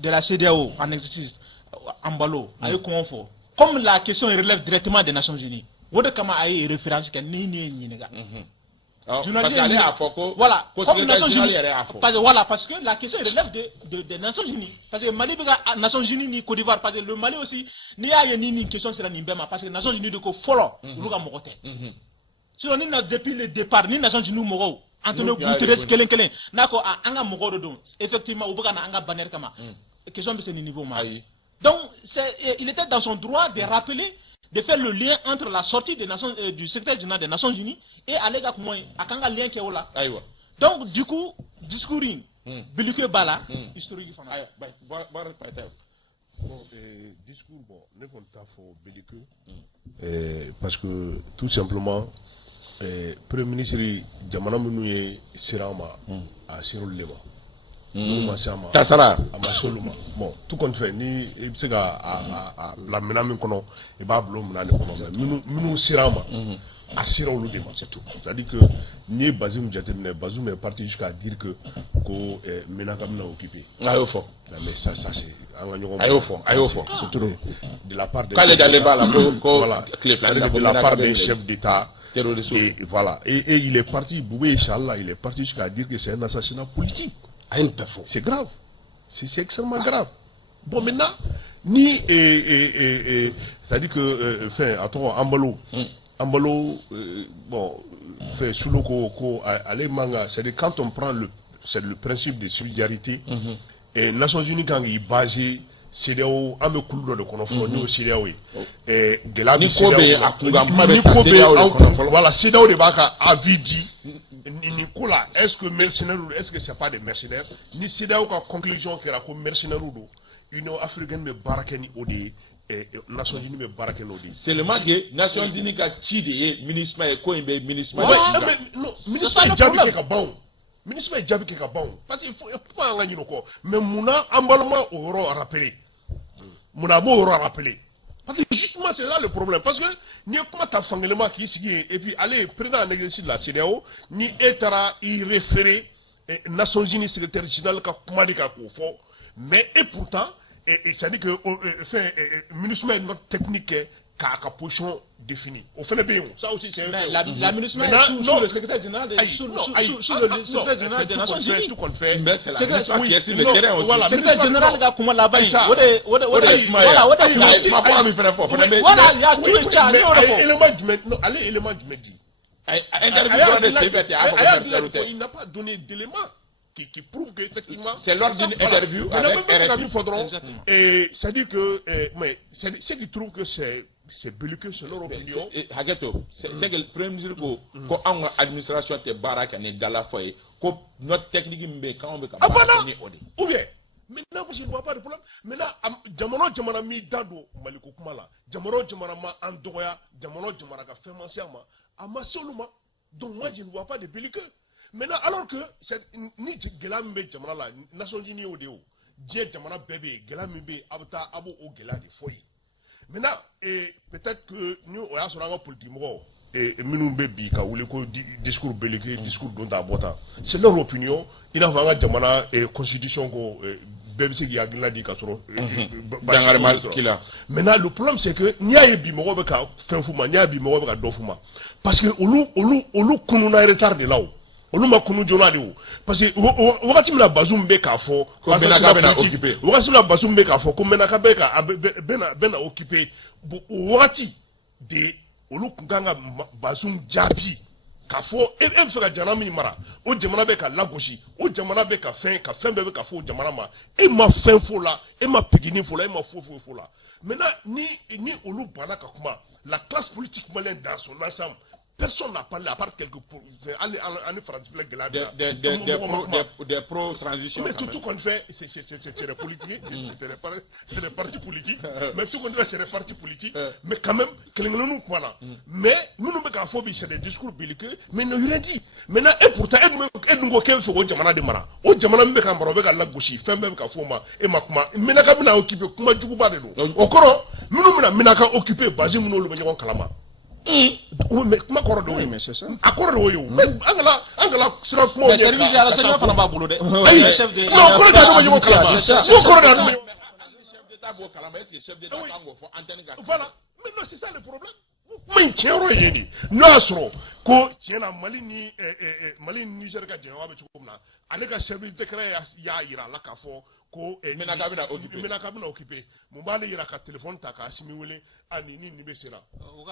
la CEDEAO en exercice, Ambalo, comme la question relève directement des Nations Unies, voilà comment il y a une référence qui est voilà, comme Nations Unies, parce que la question relève des Nations Unies. Parce que Mali, Nations Unies, ni Côte d'Ivoire, parce que le Mali aussi, il y a une question sur la Nimbema, parce que les Nations Unies de follow, sinon, depuis le départ, les Nations Unies, Moro, Antonio Guterres, Kelen, Nako, Anga Moro, effectivement, au Boga, Anga Banner Kama, question de ce niveau. Donc, il était dans son droit de rappeler, de faire le lien entre la sortie du secrétaire général des Nations Unies et Alega Koumoy, à Kanga lien qui est là. Donc, du coup, discours, Bilike Bala, historique. Bon, discours, bon, ne compte pas pour Bilike, parce que tout simplement, Premier ministre Jamana Mounouye Sirama à Sirul Lema. Bon, tout compte fait, ni la menace qu'on a, et bah, nous sirama à Sirol de c'est tout. C'est-à-dire que ni Bazoum Djatemne, Bazoum est parti jusqu'à dire que Menakamna occupé. Mais ça c'est c'est trop de la part des chefs d'État. Et voilà. Et il est parti, Boubé Inch'Allah, il est parti jusqu'à dire que c'est un assassinat politique. C'est grave. C'est extrêmement grave. Bon, maintenant, ni. C'est-à-dire que. Attends, Ambalo, bon, fait sous le co, allez, manga, c'est-à-dire quand on prend le principe de solidarité, et Nations Unies, quand il est basé, CEDEAO, un peu cool de confronter au CEDEAO. Et de la voilà, CEDEAO de Baka a dit. Nicolas, est-ce que mercenaires, est-ce que c'est pas des mercenaires? Ni CEDEAO ka conclusion qui est comme mercenaires ou Union africaine me barakeni odi, Nations Unies me barakeni odi. C'est le mal que Nations Unies ka chidi ministre et quoi ministre. Non, ministre est jabi ke ka bon. Ministre est jabi ke ka bon. Parce qu'il faut pas en gagner encore. Mais mouna emballement au rappeler. Mouna bo rappeler. Parce que justement, c'est là le problème. Parce que, ni comment t'as sanglement qui est et puis, allez, président en exercice de la CEDEAO, ni etara y référer, Nations Unies, secrétaire général, mais, et pourtant, ça dit que, ministre est notre technique, qu'à position définie. Au fait, ça aussi, c'est la ministre est sous le secrétaire général des Nations Unies. Tout qu'on fait. C'est la ministre qui est sur le terrain aussi. Le secrétaire général, comment là-bas, voilà, il y a tout le temps. Allez, élément du médi. Il n'a pas donné d'éléments qui prouve qu'effectivement. C'est lors d'une interview avec RFI. Et ça dit que, mais c'est qui trouve que c'est belliqueux, c'est leur opinion. Hageto, c'est que le premier ministre, quand on a administration de Barak et de la foyer, quand notre technique quand on veut ou bien, maintenant, je ne vois pas de problème. Maintenant, Jamano mi dado Maliko Kumala, Jamano ma Andoya, Jamano ka Fermanciama, Amasoluma, donc moi je ne vois pas de belliqueux. Maintenant, alors que ni Gelambe Jamana la Nations Unies au déo, Dieu Jamana bébé, Gelambe Abta Abo au Gela de foyer. Maintenant, peut-être que nous, on a sur la politique, et nous, baby, quand vous discours belliqueux, discours dont d'abord, c'est leur opinion. Il a vraiment Jamana et constitution ko BBC qui a dit qu'à maintenant, le problème c'est que n'y a bi mo ka fin fuma, n'y a bi mo ka do fuma, parce que olu kununa retard de là. olu ma kunu jona de o parce que wakati mina Bazoum be k'a fɔ ko Menaka bɛna occuper wakati mina Bazoum be k'a fɔ ko Menaka bɛna occuper bon o wakati de olu kun kan ka Bazoum jaabi k'a fɔ e bɛ fɛ ka jamana min mara o jamana bɛ ka lagosi o jamana bɛ ka fɛn bɛɛ bɛ ka fɔ o jamana ma e ma fɛn fɔ la e ma pigini fɔ la e ma foyi fɔ la maintenant ni olu banna ka kuma la classe politique malienne dans son ensemble personne n'a parlé à part quelques allez France des pro-transition. Mais tout qu'on fait, c'est des politiques, c'est des partis politiques. Mais tout qu'on fait, c'est des partis politiques. Mais quand même, nous voilà. Mais nous nous mettons phobie, c'est des discours belliqueux. Mais nous rien dit. Maintenant, et pourtant, nous aucun sur le Jamana de Mara. Au Jamana me quand on va la gauche, fait même qu'à Foma et Makma. Menaka n'a occupé Kuma Djouba de nous. Au Coran, nous nous Menaka occupé Basé Mouno le Benyawan Kalama. Mais comment corridor oui mais c'est ça à corridor yo mais angala sera fmo mais service à la seigneur fana ba bolo de le chef de non corridor yo kala yo corridor chef d'état bo kala mais c'est chef d'état tango fo antenne ga voilà mais non c'est ça le problème mais tiero yeni nasro ko tiena Mali ni Niger ka je wa be ko na ale ka service décret ya ira la ka fo ko Menaka bina occupé mo bale ira ka téléphone ta ka asimi wele ani ni be sera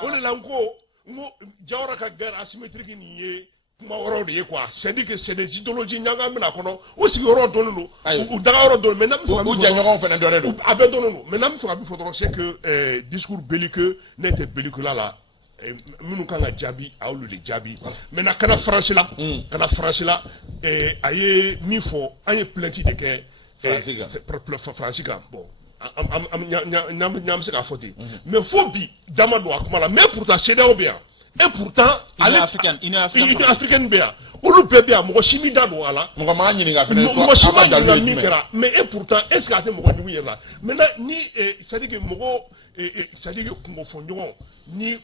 o le lanko ngo jawra ka guerre asymétrique ni ye kuma woro de quoi c'est-à-dire que c'est des idéologies nyanga mina kono o sigi woro donu o daga woro donu mais nam o jangon fene dore do abe donu mais nam so abi fodoro c'est que discours belliqueux n'était belliqueux là minu kan ka jaabi awlu de jaabi maintenant kana France la aye mi fo aye plainte de ke France kan bon am se ka foti mais faut bi dama do akuma mais pourtant CEDEAO bien et pourtant Union africaine bien olu bɛɛ bɛ mɔgɔ si min da don a la mɔgɔ ma ɲininka fɛnɛ mɔgɔ si ma ɲininka min kɛra mais et pourtant est ce que a tɛ mɔgɔ jugu yɛrɛ la maintenant ni c'est à dire que mɔgɔ c'est à dire que kungo fɔ ɲɔgɔn ni